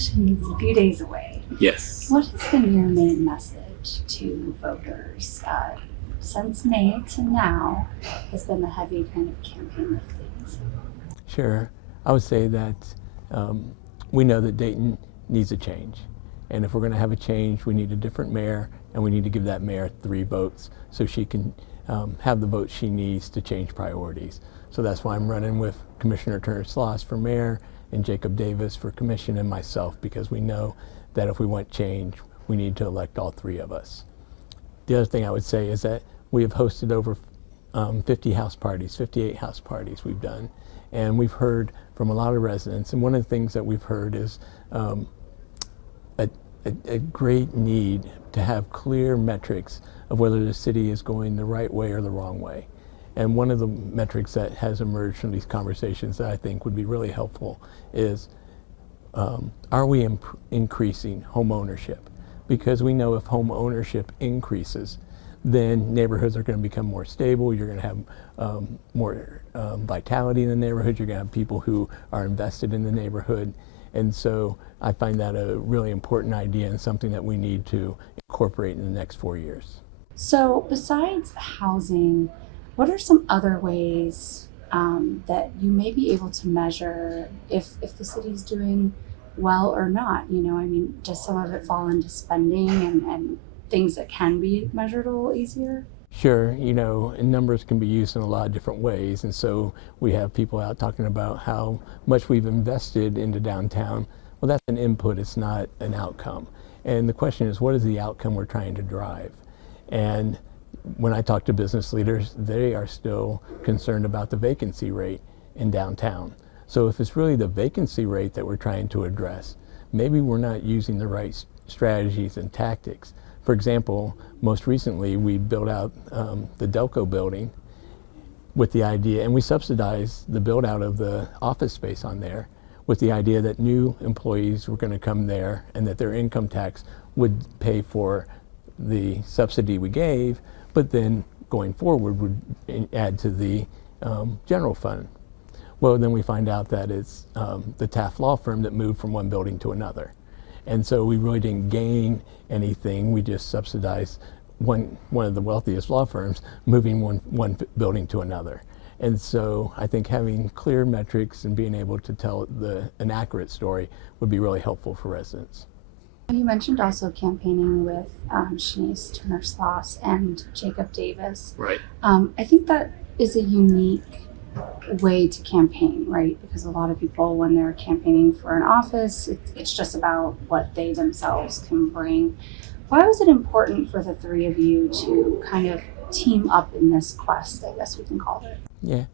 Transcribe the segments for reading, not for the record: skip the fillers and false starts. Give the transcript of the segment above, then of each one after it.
election's a few days away. Yes. What has been your main message to voters since May to now has been the heavy kind of campaign liftings? Sure. I would say that we know that Dayton needs a change. And if we're going to have a change, we need a different mayor, and we need to give that mayor 3 votes so she can have the votes she needs to change priorities. So that's why I'm running with Commissioner Turner-Sloss for mayor and Jacob Davis for commission and myself, because we know that if we want change, we need to elect all 3 of us. The other thing I would say is that we have hosted over 50 house parties, 58 house parties we've done. And we've heard from a lot of residents, and one of the things that we've heard is a great need to have clear metrics of whether the city is going the right way or the wrong way. And one of the metrics that has emerged from these conversations that I think would be really helpful is, are we increasing home ownership? Because we know if home ownership increases, then neighborhoods are going to become more stable. You're going to have more vitality in the neighborhood. You're going to have people who are invested in the neighborhood. And so I find that a really important idea and something that we need to incorporate in the next 4 years. So besides housing, what are some other ways that you may be able to measure if the city's doing well or not? You know, I mean, does some of it fall into spending and things that can be measured a little easier? Sure, you know, and numbers can be used in a lot of different ways, and so we have people out talking about how much we've invested into downtown. Well, that's an input, it's not an outcome. And the question is, what is the outcome we're trying to drive? And when I talk to business leaders, they are still concerned about the vacancy rate in downtown. So if it's really the vacancy rate that we're trying to address, maybe we're not using the right strategies and tactics. For example, most recently we built out the Delco building with the idea, and we subsidized the build out of the office space on there with the idea that new employees were going to come there and that their income tax would pay for the subsidy we gave, but then going forward would add to the general fund. Well, then we find out that it's the Taft Law Firm that moved from one building to another. And so we really didn't gain anything. We just subsidized one of the wealthiest law firms moving one building to another. And so I think having clear metrics and being able to tell an accurate story would be really helpful for residents. You mentioned also campaigning with Shanice Turner-Sloss and Jacob Davis. Right. I think that is a unique way to campaign, right? Because a lot of people, when they're campaigning for an office, it's just about what they themselves can bring. Why was it important for the 3 of you to kind of team up in this quest, I guess we can call it? Yeah,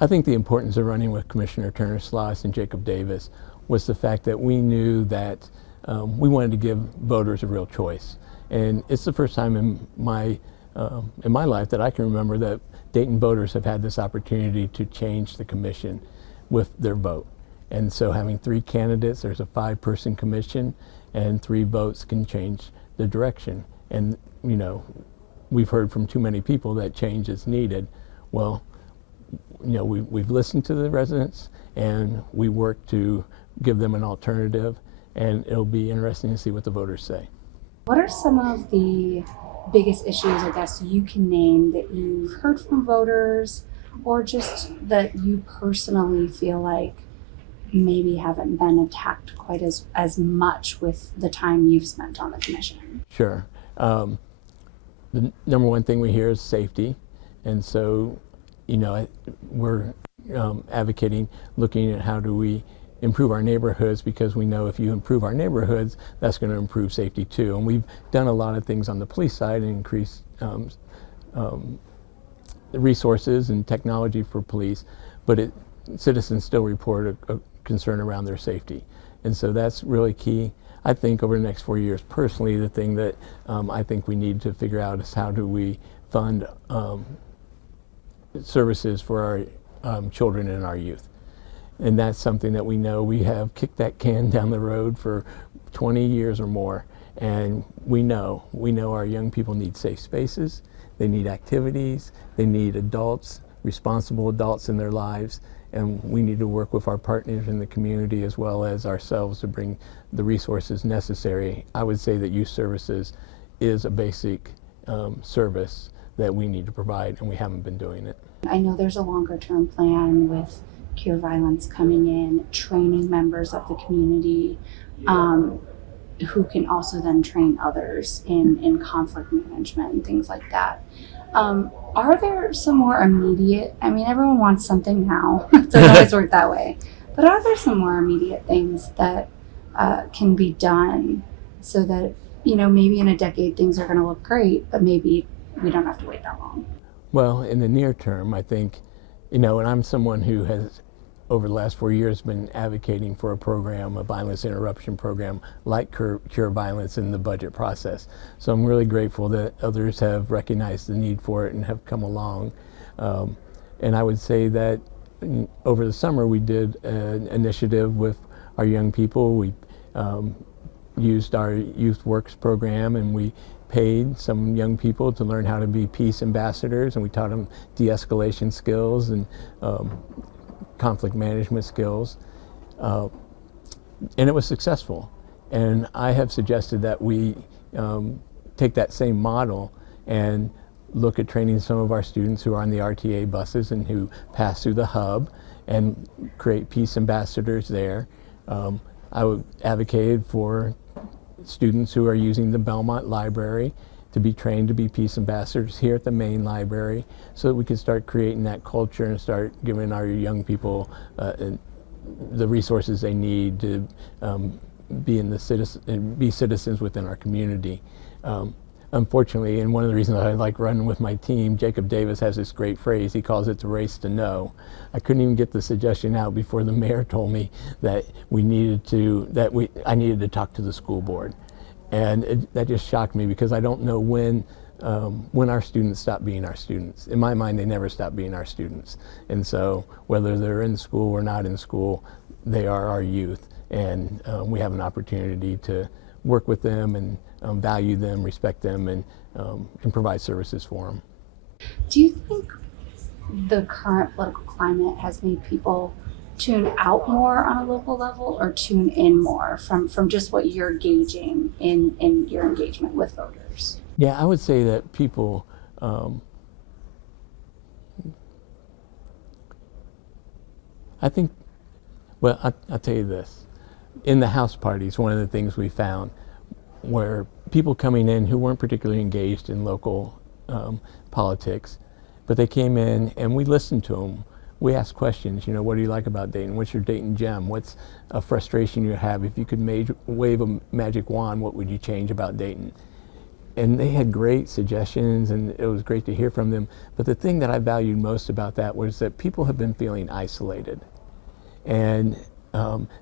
I think the importance of running with Commissioner Turner-Sloss and Jacob Davis was the fact that we knew that we wanted to give voters a real choice. And it's the first time in my life that I can remember that Dayton voters have had this opportunity to change the commission with their vote. And so having 3 candidates, there's a 5-person commission, and 3 votes can change the direction. And, you know, we've heard from too many people that change is needed. Well, you know, we've listened to the residents, and we work to give them an alternative, and it'll be interesting to see what the voters say. What are some of the biggest issues, I guess, you can name that you've heard from voters, or just that you personally feel like maybe haven't been attacked quite as much with the time you've spent on the commission? Sure. The number one thing we hear is safety. And so, you know, we're advocating looking at how do we improve our neighborhoods, because we know if you improve our neighborhoods, that's going to improve safety too. And we've done a lot of things on the police side and increased resources and technology for police, but citizens still report a concern around their safety. And so that's really key. I think over the next 4 years, personally, the thing that I think we need to figure out is how do we fund services for our children and our youth. And that's something that we know we have kicked that can down the road for 20 years or more. And we know our young people need safe spaces, they need activities, they need adults, responsible adults in their lives. and we need to work with our partners in the community as well as ourselves to bring the resources necessary. I would say that youth services is a basic service that we need to provide, and we haven't been doing it. I know there's a longer term plan with Cure Violence coming in, training members of the community who can also then train others in conflict management and things like that. Are there some more immediate, I mean, everyone wants something now, it doesn't always work that way, but are there some more immediate things that can be done so that, you know, maybe in a decade things are going to look great, but maybe we don't have to wait that long? Well, in the near term, I think, you know, and I'm someone who has, over the last 4 years, been advocating for a program, a violence interruption program like Cure Violence in the budget process. So I'm really grateful that others have recognized the need for it and have come along. And I would say that over the summer we did an initiative with our young people. We used our Youth Works program, and we paid some young people to learn how to be peace ambassadors, and we taught them de-escalation skills and conflict management skills, and it was successful. And I have suggested that we take that same model and look at training some of our students who are on the RTA buses and who pass through the hub and create peace ambassadors there. I would advocate for students who are using the Belmont Library to be trained to be peace ambassadors here at the main library, so that we can start creating that culture and start giving our young people the resources they need to be citizens within our community. Unfortunately, and one of the reasons I like running with my team, Jacob Davis has this great phrase. He calls it the race to know. I couldn't even get the suggestion out before the mayor told me that I needed to talk to the school board, and that just shocked me, because I don't know when our students stop being our students. In my mind, they never stop being our students, and so whether they're in school or not in school, they are our youth, and we have an opportunity to work with them and value them, respect them, and provide services for them. Do you think the current political climate has made people tune out more on a local level, or tune in more from just what you're gauging in your engagement with voters? Yeah, I would say that people I think, well, I'll tell you this. In the house parties, one of the things we found were people coming in who weren't particularly engaged in local politics, but they came in and we listened to them. We asked questions, you know, what do you like about Dayton? What's your Dayton gem? What's a frustration you have? If you could wave a magic wand, what would you change about Dayton? And they had great suggestions, and it was great to hear from them. But the thing that I valued most about that was that people have been feeling isolated. And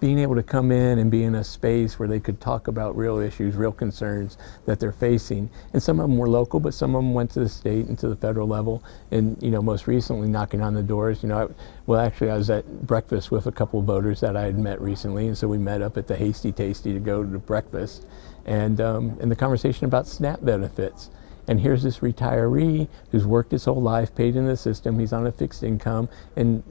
being able to come in and be in a space where they could talk about real issues, real concerns that they're facing. And some of them were local, but some of them went to the state and to the federal level. And, you know, most recently knocking on the doors, you know, I was at breakfast with a couple of voters that I had met recently. And so we met up at the Hasty Tasty to go to breakfast. And the conversation about SNAP benefits. And here's this retiree who's worked his whole life, paid in the system, he's on a fixed income, and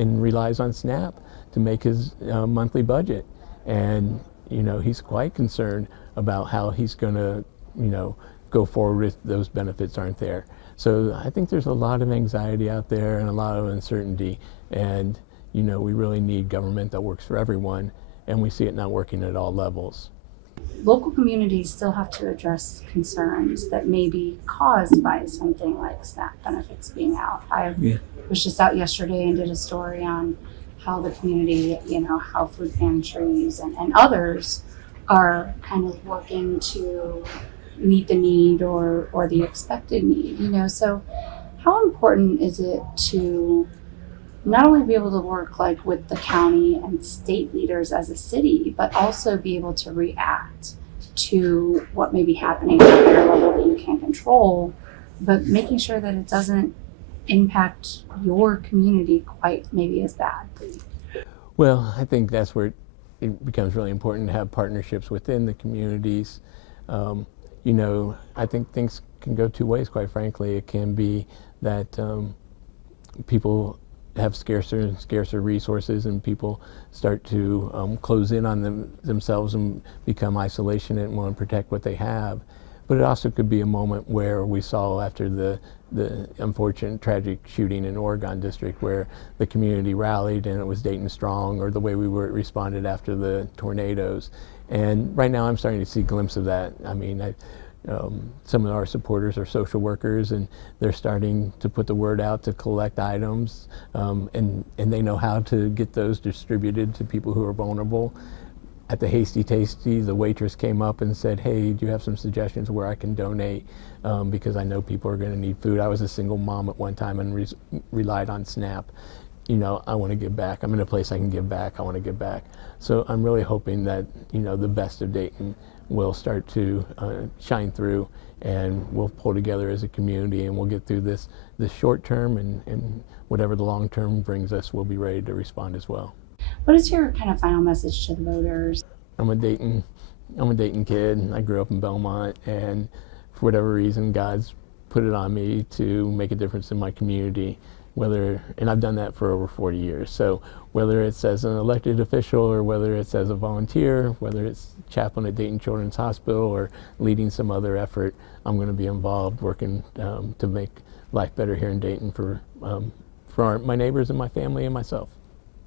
relies on SNAP to make his monthly budget. And, you know, he's quite concerned about how he's going to, you know, go forward if those benefits aren't there. So I think there's a lot of anxiety out there and a lot of uncertainty. And, you know, we really need government that works for everyone, and we see it not working at all levels. Local communities still have to address concerns that may be caused by something like SNAP benefits being out. I was just out yesterday and did a story on how the community, you know, how food pantries and others are kind of working to meet the need or the expected need, you know. So how important is it to not only be able to work like with the county and state leaders as a city, but also be able to react to what may be happening at a higher level that you can't control, but making sure that it doesn't impact your community quite maybe as badly? Well, I think that's where it becomes really important to have partnerships within the communities. You know, I think things can go two ways, quite frankly. It can be that people have scarcer and scarcer resources, and people start to close in on themselves and become isolationist and want to protect what they have. But it also could be a moment where we saw after the unfortunate tragic shooting in Oregon District, where the community rallied and it was Dayton strong, or the way we responded after the tornadoes. And right now I'm starting to see a glimpse of that. I mean, some of our supporters are social workers, and they're starting to put the word out to collect items, and they know how to get those distributed to people who are vulnerable. At the Hasty Tasty, the waitress came up and said, "Hey, do you have some suggestions where I can donate? Because I know people are going to need food." I was a single mom at one time and relied on SNAP. You know, I want to give back. I'm in a place I can give back. I want to give back. So I'm really hoping that, you know, the best of Dayton will start to shine through, and we'll pull together as a community, and we'll get through this short term, and whatever the long term brings us, we'll be ready to respond as well. What is your kind of final message to the voters? I'm a Dayton kid. I grew up in Belmont, and for whatever reason, God's put it on me to make a difference in my community. And I've done that for over 40 years. So whether it's as an elected official, or whether it's as a volunteer, whether it's chaplain at Dayton Children's Hospital, or leading some other effort, I'm going to be involved working to make life better here in Dayton for my neighbors and my family and myself.